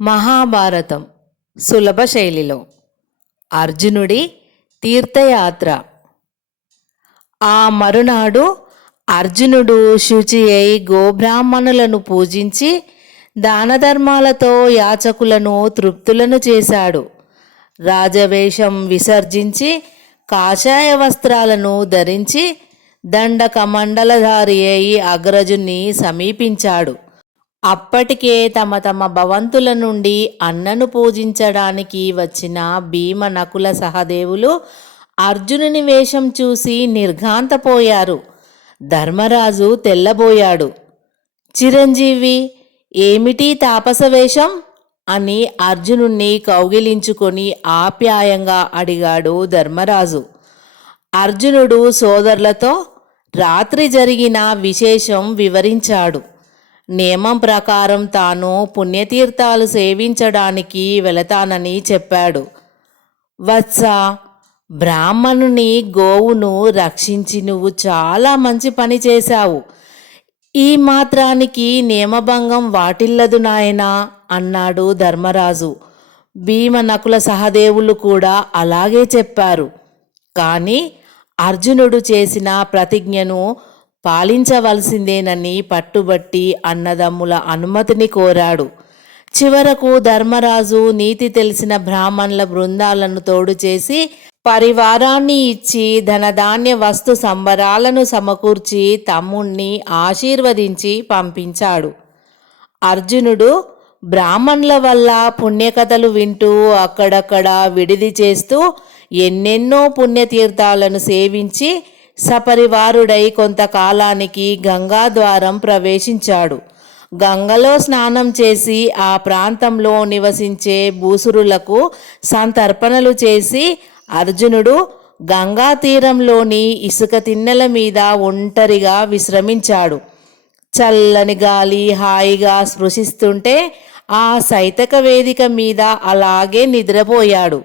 మహాభారతం సులభ శైలిలో. అర్జునుడి తీర్థయాత్ర. ఆ మరునాడు అర్జునుడు శుచి అయి గోబ్రాహ్మణులను పూజించి దానధర్మాలతో యాచకులను తృప్తులను చేశాడు. రాజవేషం విసర్జించి కాషాయ వస్త్రాలను ధరించి దండకమండలధారి అయి అగ్రజుని సమీపించాడు. అప్పటికే తమ తమ భవంతుల నుండి అన్నను పూజించడానికి వచ్చిన భీమ నకుల సహదేవులు అర్జునుని వేషం చూసి నిర్ఘాంతపోయారు. ధర్మరాజు తెల్లబోయాడు. చిరంజీవి ఏమిటి తాపస వేషం? అని అర్జునుణ్ణి కౌగిలించుకొని ఆప్యాయంగా అడిగాడు ధర్మరాజు. అర్జునుడు సోదరులతో రాత్రి జరిగిన విశేషం వివరించాడు. నియమం ప్రకారం తాను పుణ్యతీర్థాలు సేవించడానికి వెళతానని చెప్పాడు. వత్స బ్రాహ్మణుని గోవును రక్షించి నువ్వు చాలా మంచి పని చేశావు. ఈ మాత్రానికి నియమభంగం వాటిల్లదు నాయనా అన్నాడు ధర్మరాజు. భీమ నకుల సహదేవులు కూడా అలాగే చెప్పారు. కానీ అర్జునుడు చేసిన ప్రతిజ్ఞను పాలించవలసిందేనని పట్టుబట్టి అన్నదమ్ముల అనుమతిని కోరాడు. చివరకు ధర్మరాజు నీతి తెలిసిన బ్రాహ్మణుల బృందాలను తోడు చేసి పరివారాన్ని ఇచ్చి ధనధాన్య వస్తు సంబరాలను సమకూర్చి తమ్ముణ్ణి ఆశీర్వదించి పంపించాడు. అర్జునుడు బ్రాహ్మణుల వల్ల పుణ్యకథలు వింటూ అక్కడక్కడ విడిది చేస్తూ ఎన్నెన్నో పుణ్యతీర్థాలను సేవించి సపరివారుడై కొంతకాలానికి గంగాద్వారం ప్రవేశించాడు. గంగలో స్నానం చేసి ఆ ప్రాంతంలో నివసించే భూసురులకు సంతర్పణలు చేసి అర్జునుడు గంగా తీరంలోని ఇసుక తిన్నెల మీద ఒంటరిగా విశ్రమించాడు. చల్లని గాలి హాయిగా స్పృశిస్తుంటే ఆ సైతక వేదిక మీద అలాగే నిద్రపోయాడు.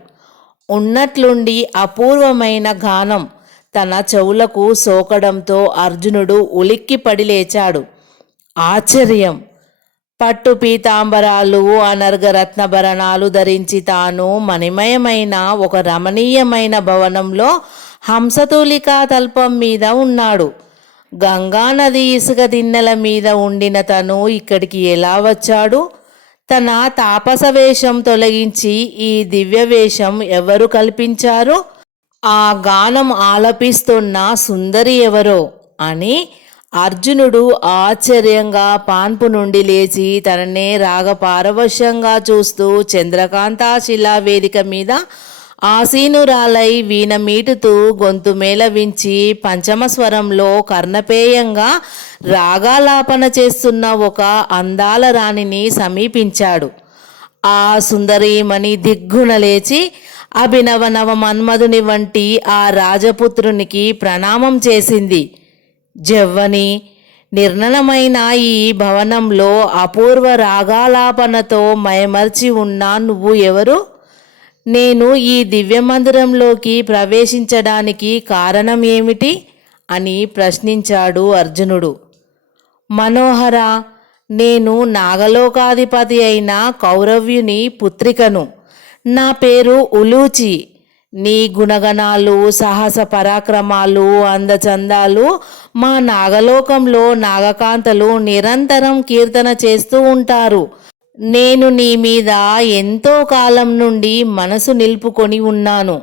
ఉన్నట్లుండి అపూర్వమైన గానం తన చెవులకు సోకడంతో అర్జునుడు ఉలిక్కిపడి లేచాడు. ఆశ్చర్యం! పట్టు పీతాంబరాలు అనర్ఘరత్నభరణాలు ధరించి తాను మణిమయమైన ఒక రమణీయమైన భవనంలో హంసతూలికా తల్పం మీద ఉన్నాడు. గంగానది ఇసుక దిన్నెల మీద ఉండిన తను ఇక్కడికి ఎలా వచ్చాడు? తన తాపస వేషం తొలగించి ఈ దివ్య వేషం ఎవరు కల్పించారు? ఆ గానం ఆలపిస్తున్న సుందరి ఎవరో అని అర్జునుడు ఆశ్చర్యంగా పాన్పు నుండి లేచి తననే రాగపారవశ్యంగా చూస్తూ చంద్రకాంత శిలా వేదిక మీద ఆసీనురాలై వీణ మీటుతూ గొంతు మేళవించి పంచమస్వరంలో కర్ణపేయంగా రాగాలాపన చేస్తున్న ఒక అందాల రాణిని సమీపించాడు. ఆ సుందరీమణి దిగ్గున లేచి అభినవ నవ మన్మధుని వంటి ఆ రాజపుత్రునికి ప్రణామం చేసింది. జవ్వని నిర్ణలమైన ఈ భవనంలో అపూర్వ రాగాలాపనతో మయమర్చి ఉన్నా నువ్వు ఎవరు? నేను ఈ దివ్య మందిరంలోకి ప్రవేశించడానికి కారణం ఏమిటి? అని ప్రశ్నించాడు అర్జునుడు. మనోహర నేను నాగలోకాధిపతి అయిన కౌరవ్యుని పుత్రికను. నా పేరు ఉలూచి. నీ గుణగణాలు సాహస పరాక్రమాలు అందచందాలు మా నాగలోకంలో నాగకాంతలు నిరంతరం కీర్తన చేస్తూ ఉంటారు. నేను నీ మీద ఎంతో కాలం నుండి మనసు నిలుపుకొని ఉన్నాను.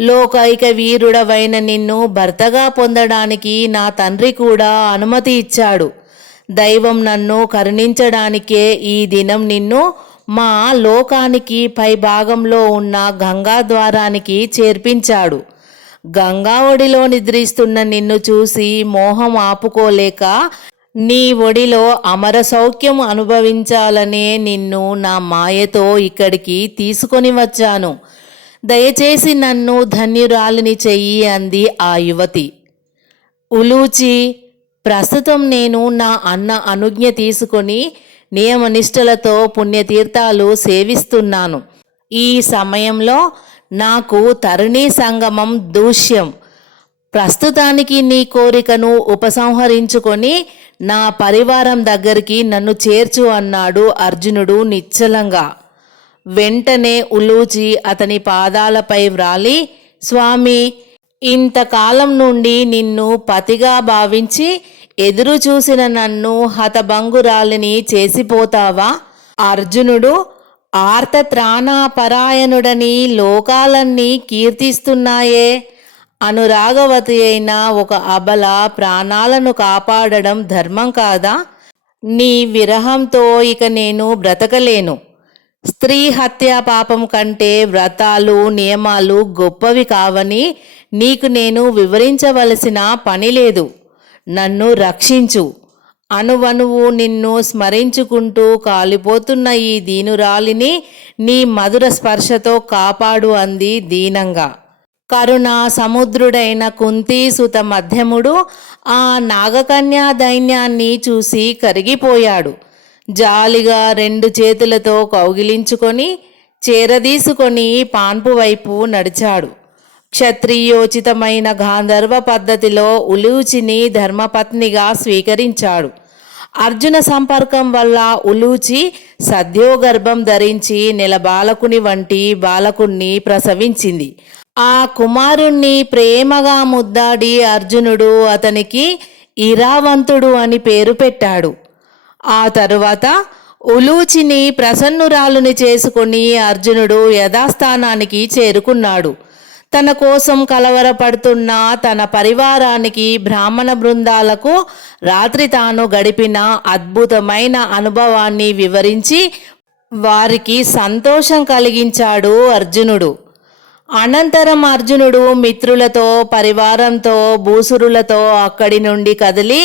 లోకైక వీరుడవైన నిన్ను భర్తగా పొందడానికి నా తండ్రి కూడా అనుమతి ఇచ్చాడు. దైవం నన్ను కరుణించడానికే ఈ దినం నిన్ను మా లోకానికి పై భాగంలో ఉన్న గంగా ద్వారానికి చేర్పించాడు. గంగా ఒడిలో నిద్రిస్తున్న నిన్ను చూసి మోహం ఆపుకోలేక నీ ఒడిలో అమర సౌఖ్యం అనుభవించాలనే నిన్ను నా మాయతో ఇక్కడికి తీసుకొని వచ్చాను. దయచేసి నన్ను ధన్యురాలిని చెయ్యి అంది ఆ యువతి. ఉలూచి ప్రస్తుతం నేను నా అన్న అనుజ్ఞ తీసుకొని నియమనిష్టలతో పుణ్యతీర్థాలు సేవిస్తున్నాను. ఈ సమయంలో నాకు తరుణీ సంగమం దూష్యం. ప్రస్తుతానికి నీ కోరికను ఉపసంహరించుకొని నా పరివారం దగ్గరికి నన్ను చేర్చు అన్నాడు అర్జునుడు నిశ్చలంగా. వెంటనే ఉలూచి అతని పాదాలపై వ్రాలి స్వామి ఇంతకాలం నుండి నిన్ను పతిగా భావించి ఎదురు చూసిన నన్ను హతభంగురాలిని చేసిపోతావా? అర్జునుడు ఆర్తత్రాణాపరాయణుడని లోకాలన్నీ కీర్తిస్తున్నాయే. అనురాగవతి అయిన ఒక అబల ప్రాణాలను కాపాడడం ధర్మం కాదా? నీ విరహంతో ఇక నేను బ్రతకలేను. స్త్రీ హత్య పాపం కంటే వ్రతాలు నియమాలు గొప్పవి కావని నీకు నేను వివరించవలసిన పని లేదు. నన్ను రక్షించు. అనువనువు నిన్ను స్మరించుకుంటూ కాలిపోతున్న ఈ దీనురాలిని నీ మధుర స్పర్శతో కాపాడు అంది దీనంగా. కరుణ సముద్రుడైన కుంతీసుత మధ్యముడు ఆ నాగకన్యా దైన్యాన్ని చూసి కరిగిపోయాడు. జాలిగా రెండు చేతులతో కౌగిలించుకొని చేరదీసుకొని పాన్పు వైపు నడిచాడు. క్షత్రియోచితమైన గాంధర్వ పద్ధతిలో ఉలూచిని ధర్మపత్నిగా స్వీకరించాడు. అర్జున సంపర్కం వల్ల ఉలూచి సద్యోగర్భం ధరించి నెల బాలకుని వంటి బాలకుణ్ణి ప్రసవించింది. ఆ కుమారుణ్ణి ప్రేమగా ముద్దాడి అర్జునుడు అతనికి ఇరావంతుడు అని పేరు పెట్టాడు. ఆ తరువాత ఉలూచిని ప్రసన్నురాలుని చేసుకుని అర్జునుడు యథాస్థానానికి చేరుకున్నాడు. తన కోసం కలవరపడుతున్న తన పరివారానికి బ్రాహ్మణ బృందాలకు రాత్రి తాను గడిపిన అద్భుతమైన అనుభవాన్ని వివరించి వారికి సంతోషం కలిగించాడు అర్జునుడు. అనంతరం అర్జునుడు మిత్రులతో పరివారంతో భూసురులతో అక్కడి నుండి కదిలి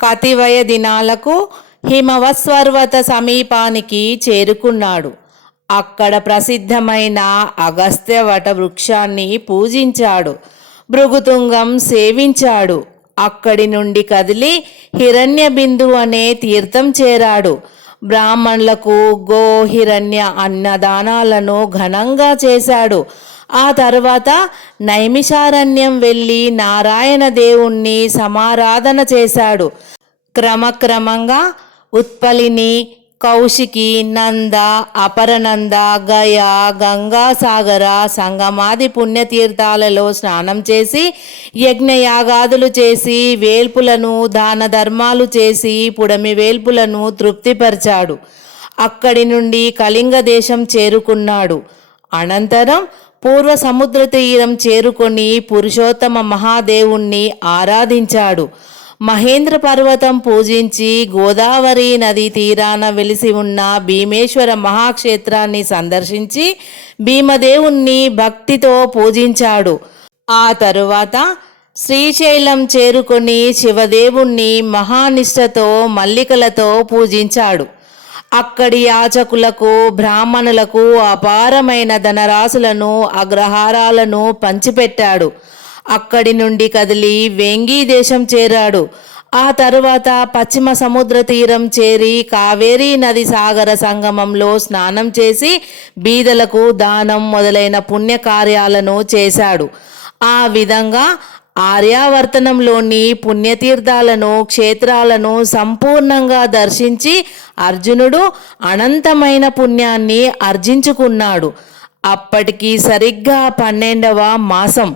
కతివయ దినాలకు హిమవస్వర్వత సమీపానికి చేరుకున్నాడు. అక్కడ ప్రసిద్ధమైన అగస్త్యవట వృక్షాన్ని పూజించాడు. భృగుతుంగం సేవించాడు. అక్కడి నుండి కదిలి హిరణ్య బిందు అనే తీర్థం చేరాడు. బ్రాహ్మణులకు గో హిరణ్య అన్నదానాలను ఘనంగా చేశాడు. ఆ తర్వాత నైమిషారణ్యం వెళ్ళి నారాయణ దేవుణ్ణి సమారాధన చేశాడు. క్రమక్రమంగా ఉత్పలిని కౌశికి నంద అపరనంద గయ గంగాసాగర సంగమాది పుణ్యతీర్థాలలో స్నానం చేసి యజ్ఞయాగాదులు చేసి వేల్పులను దాన ధర్మాలు చేసి పుడమి వేల్పులను తృప్తిపరిచాడు. అక్కడి నుండి కళింగ దేశం చేరుకున్నాడు. అనంతరం పూర్వ సముద్ర తీరం చేరుకొని పురుషోత్తమ మహాదేవుణ్ణి ఆరాధించాడు. మహేంద్ర పర్వతం పూజించి గోదావరి నది తీరాన వెలిసి ఉన్న భీమేశ్వర మహాక్షేత్రాన్ని సందర్శించి భీమదేవుణ్ణి భక్తితో పూజించాడు. ఆ తరువాత శ్రీశైలం చేరుకొని శివదేవుణ్ణి మహానిష్టతో మల్లికలతో పూజించాడు. అక్కడి యాచకులకు బ్రాహ్మణులకు అపారమైన ధనరాశులను అగ్రహారాలను పంచిపెట్టాడు. అక్కడి నుండి కదిలి వెంగీ దేశం చేరాడు. ఆ తరువాత పశ్చిమ సముద్ర తీరం చేరి కావేరీ నది సాగర సంగమంలో స్నానం చేసి బీదలకు దానం మొదలైన పుణ్యకార్యాలను చేశాడు. ఆ విధంగా ఆర్యావర్తనంలోని పుణ్యతీర్థాలను క్షేత్రాలను సంపూర్ణంగా దర్శించి అర్జునుడు అనంతమైన పుణ్యాన్ని అర్జించుకున్నాడు. అప్పటికి సరిగ్గా పన్నెండవ మాసం.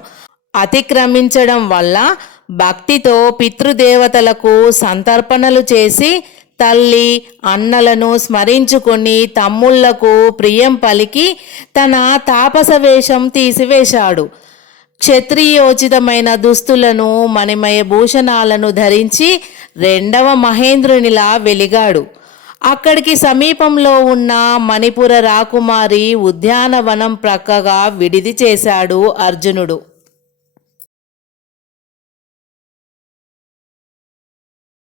అతిక్రమించడం వల్ల భక్తితో పితృదేవతలకు సంతర్పణలు చేసి తల్లి అన్నలను స్మరించుకొని తమ్ముళ్ళకు ప్రియం పలికి తన తాపస వేషం తీసివేశాడు. క్షత్రియోచితమైన దుస్తులను మణిమయ భూషణాలను ధరించి రెండవ మహేంద్రునిలా వెలిగాడు. అక్కడికి సమీపంలో ఉన్న మణిపుర రాకుమారి ఉద్యానవనం ప్రక్కగా విడిది చేశాడు అర్జునుడు.